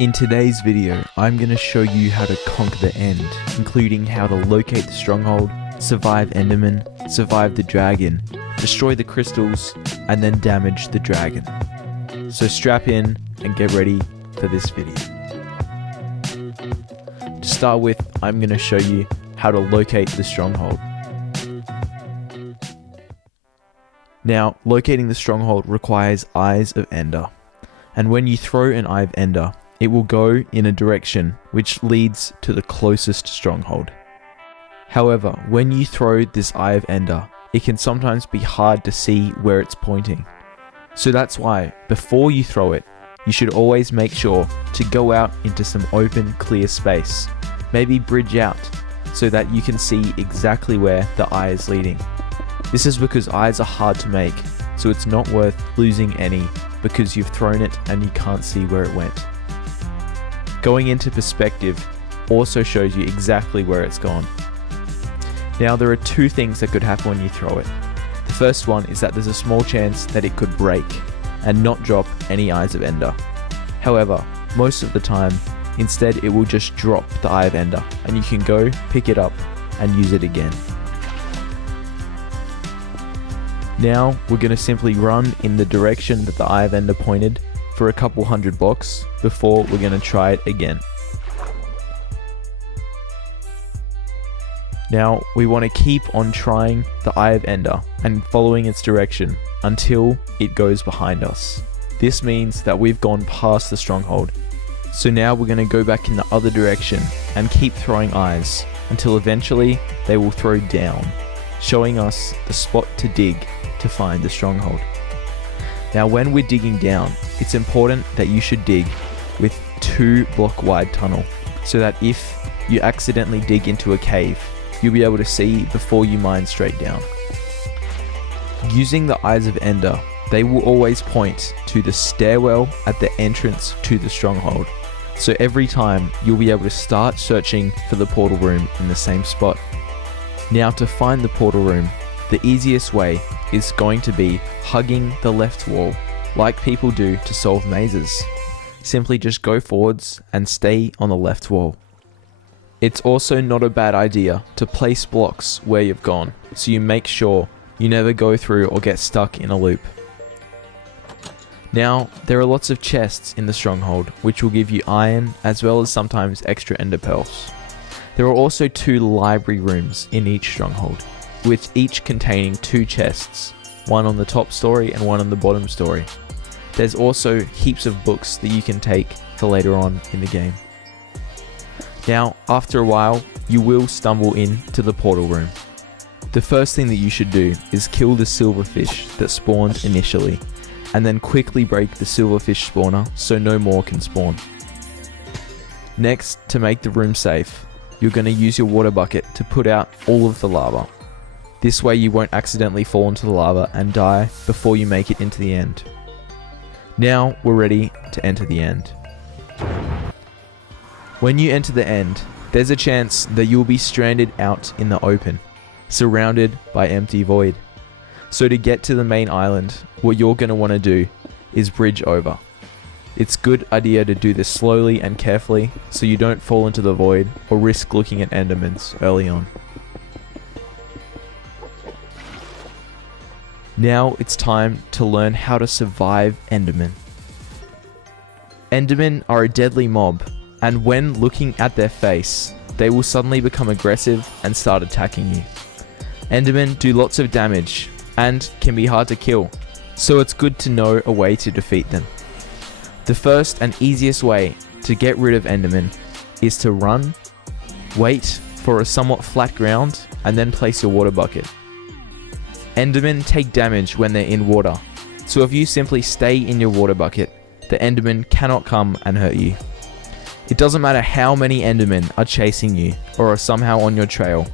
In today's video, I'm going to show you how to conquer the end, including how to locate the stronghold, survive Enderman, survive the dragon, destroy the crystals, and then damage the dragon. So strap in and get ready for this video. To start with, I'm going to show you how to locate the stronghold. Now, locating the stronghold requires Eyes of Ender, and when you throw an Eye of Ender, it will go in a direction which leads to the closest stronghold. However, when you throw this Eye of Ender, it can sometimes be hard to see where it's pointing. So that's why, before you throw it, you should always make sure to go out into some open, clear space. Maybe bridge out, so that you can see exactly where the eye is leading. This is because eyes are hard to make, so it's not worth losing any because you've thrown it and you can't see where it went. Going into perspective also shows you exactly where it's gone. Now there are two things that could happen when you throw it. The first one is that there's a small chance that it could break and not drop any Eyes of Ender. However, most of the time, instead it will just drop the Eye of Ender and you can go pick it up and use it again. Now we're going to simply run in the direction that the Eye of Ender pointed for a couple hundred blocks before we're going to try it again. Now we want to keep on trying the Eye of Ender and following its direction until it goes behind us. This means that we've gone past the stronghold. So now we're going to go back in the other direction and keep throwing eyes until eventually they will throw down, showing us the spot to dig to find the stronghold. Now when we're digging down, it's important that you should dig with 2 block wide tunnel, so that if you accidentally dig into a cave, you'll be able to see before you mine straight down. Using the Eyes of Ender, they will always point to the stairwell at the entrance to the stronghold. So every time you'll be able to start searching for the portal room in the same spot. Now to find the portal room, the easiest way is going to be hugging the left wall, like people do to solve mazes. Simply just go forwards and stay on the left wall. It's also not a bad idea to place blocks where you've gone, so you make sure you never go through or get stuck in a loop. Now, there are lots of chests in the stronghold, which will give you iron as well as sometimes extra ender pearls. There are also 2 library rooms in each stronghold, with each containing 2 chests, one on the top story and one on the bottom story. There's also heaps of books that you can take for later on in the game. Now, after a while, you will stumble into the portal room. The first thing that you should do is kill the silverfish that spawned initially, and then quickly break the silverfish spawner so no more can spawn. Next, to make the room safe, you're going to use your water bucket to put out all of the lava. This way you won't accidentally fall into the lava and die before you make it into the end. Now we're ready to enter the end. When you enter the end, there's a chance that you'll be stranded out in the open, surrounded by empty void. So to get to the main island, what you're going to want to do is bridge over. It's a good idea to do this slowly and carefully so you don't fall into the void or risk looking at Endermans early on. Now it's time to learn how to survive Enderman. Endermen are a deadly mob, and when looking at their face, they will suddenly become aggressive and start attacking you. Endermen do lots of damage and can be hard to kill, so it's good to know a way to defeat them. The first and easiest way to get rid of Endermen is to run, wait for a somewhat flat ground, and then place your water bucket. Endermen take damage when they're in water, so if you simply stay in your water bucket, the Enderman cannot come and hurt you. It doesn't matter how many Endermen are chasing you or are somehow on your trail.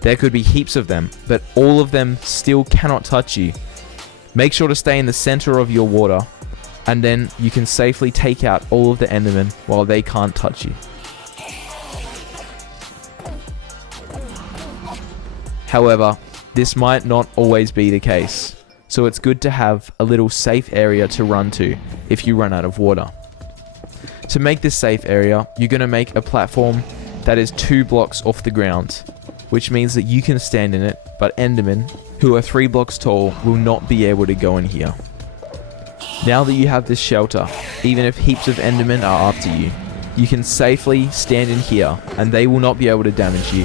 There could be heaps of them, but all of them still cannot touch you. Make sure to stay in the center of your water, and then you can safely take out all of the Endermen while they can't touch you. However, this might not always be the case, so it's good to have a little safe area to run to if you run out of water. To make this safe area, you're going to make a platform that is 2 blocks off the ground, which means that you can stand in it, but Endermen, who are 3 blocks tall, will not be able to go in here. Now that you have this shelter, even if heaps of Endermen are after you, you can safely stand in here and they will not be able to damage you.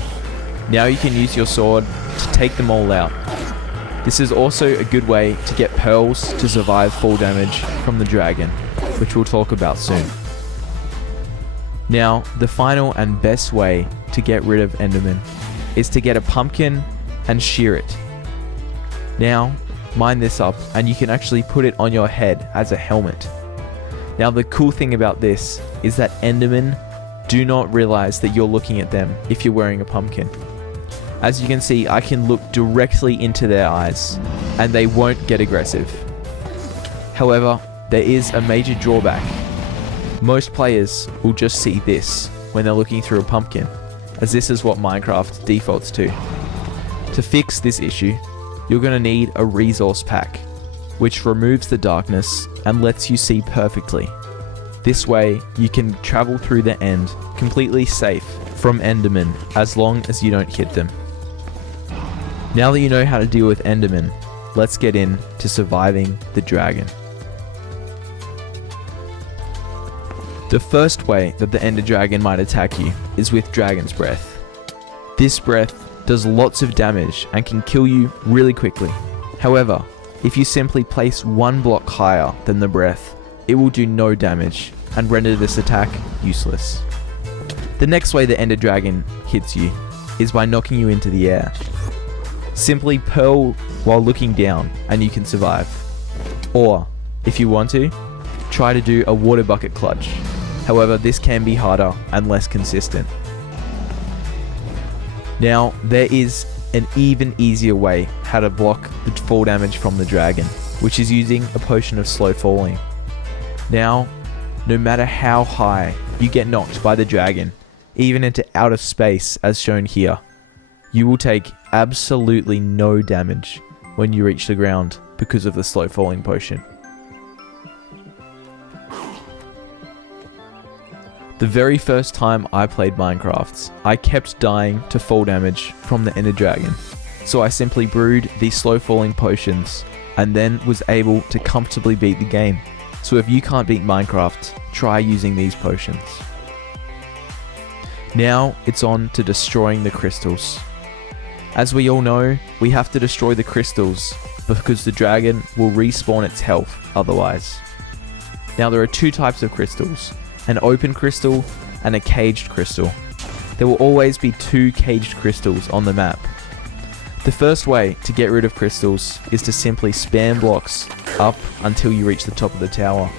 Now you can use your sword to take them all out. This is also a good way to get pearls to survive fall damage from the dragon, which we'll talk about soon. Now, the final and best way to get rid of Enderman is to get a pumpkin and shear it. Now, mine this up and you can actually put it on your head as a helmet. Now, the cool thing about this is that Endermen do not realize that you're looking at them if you're wearing a pumpkin. As you can see, I can look directly into their eyes and they won't get aggressive. However, there is a major drawback. Most players will just see this when they're looking through a pumpkin, as this is what Minecraft defaults to. To fix this issue, you're going to need a resource pack, which removes the darkness and lets you see perfectly. This way, you can travel through the end completely safe from Endermen as long as you don't hit them. Now that you know how to deal with Endermen, let's get into surviving the dragon. The first way that the Ender Dragon might attack you is with Dragon's Breath. This breath does lots of damage and can kill you really quickly. However, if you simply place 1 block higher than the breath, it will do no damage and render this attack useless. The next way the Ender Dragon hits you is by knocking you into the air. Simply pearl while looking down and you can survive. Or, if you want to, try to do a water bucket clutch. However, this can be harder and less consistent. Now, there is an even easier way how to block the fall damage from the dragon, which is using a potion of slow falling. Now, no matter how high you get knocked by the dragon, even into outer space as shown here, you will take absolutely no damage when you reach the ground because of the slow falling potion. The very first time I played Minecraft, I kept dying to fall damage from the Ender Dragon. So I simply brewed these slow falling potions and then was able to comfortably beat the game. So if you can't beat Minecraft, try using these potions. Now it's on to destroying the crystals. As we all know, we have to destroy the crystals because the dragon will respawn its health otherwise. Now there are 2 types of crystals. An open crystal and a caged crystal. There will always be 2 caged crystals on the map. The first way to get rid of crystals is to simply spam blocks up until you reach the top of the tower.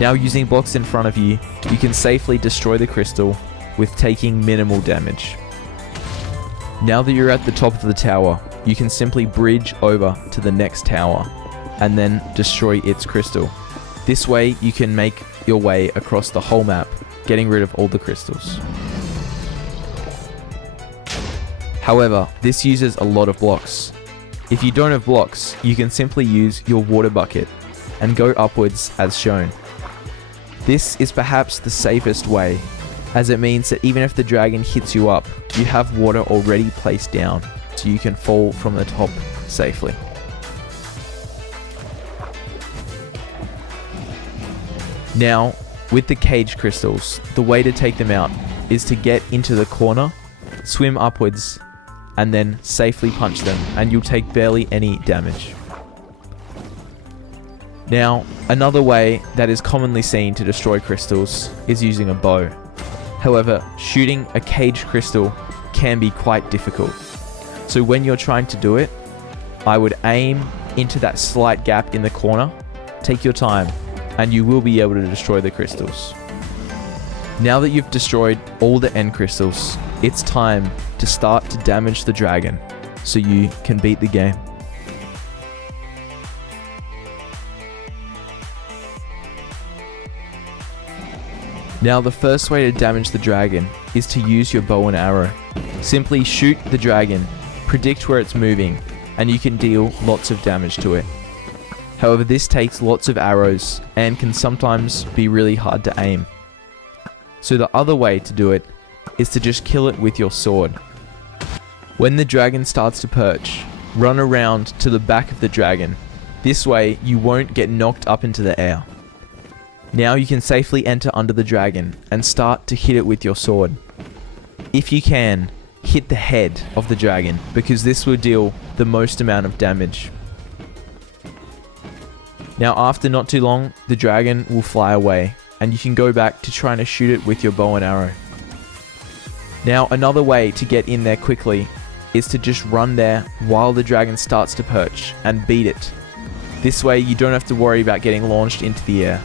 Now using blocks in front of you, you can safely destroy the crystal with taking minimal damage. Now that you're at the top of the tower, you can simply bridge over to the next tower and then destroy its crystal. This way you can make your way across the whole map, getting rid of all the crystals. However, this uses a lot of blocks. If you don't have blocks, you can simply use your water bucket and go upwards as shown. This is perhaps the safest way, as it means that even if the dragon hits you up, you have water already placed down, so you can fall from the top safely. Now, with the cage crystals, the way to take them out is to get into the corner, swim upwards, and then safely punch them, and you'll take barely any damage. Now, another way that is commonly seen to destroy crystals is using a bow. However, shooting a cage crystal can be quite difficult. So when you're trying to do it, I would aim into that slight gap in the corner, take your time, and you will be able to destroy the crystals. Now that you've destroyed all the end crystals, it's time to start to damage the dragon so you can beat the game. Now the first way to damage the dragon is to use your bow and arrow. Simply shoot the dragon, predict where it's moving, and you can deal lots of damage to it. However, this takes lots of arrows and can sometimes be really hard to aim. So the other way to do it is to just kill it with your sword. When the dragon starts to perch, run around to the back of the dragon. This way you won't get knocked up into the air. Now you can safely enter under the dragon and start to hit it with your sword. If you can, hit the head of the dragon because this will deal the most amount of damage. Now after not too long, the dragon will fly away and you can go back to trying to shoot it with your bow and arrow. Now another way to get in there quickly is to just run there while the dragon starts to perch and beat it. This way you don't have to worry about getting launched into the air.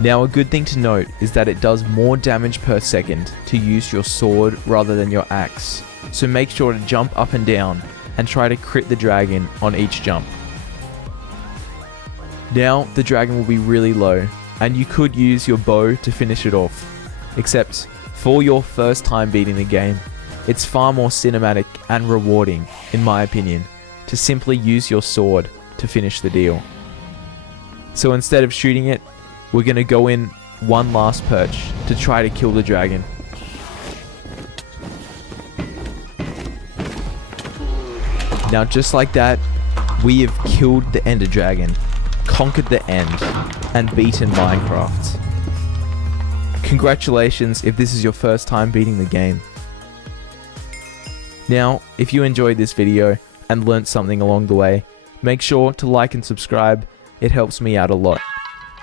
Now a good thing to note is that it does more damage per second to use your sword rather than your axe. So make sure to jump up and down and try to crit the dragon on each jump. Now the dragon will be really low and you could use your bow to finish it off. Except for your first time beating the game, it's far more cinematic and rewarding, in my opinion, to simply use your sword to finish the deal. So instead of shooting it, we're going to go in one last perch to try to kill the dragon. Now just like that, we have killed the Ender Dragon, conquered the end, and beaten Minecraft. Congratulations if this is your first time beating the game. Now, if you enjoyed this video and learnt something along the way, make sure to like and subscribe, it helps me out a lot.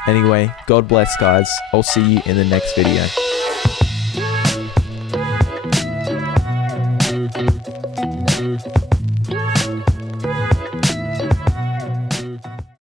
Anyway, God bless guys, I'll see you in the next video.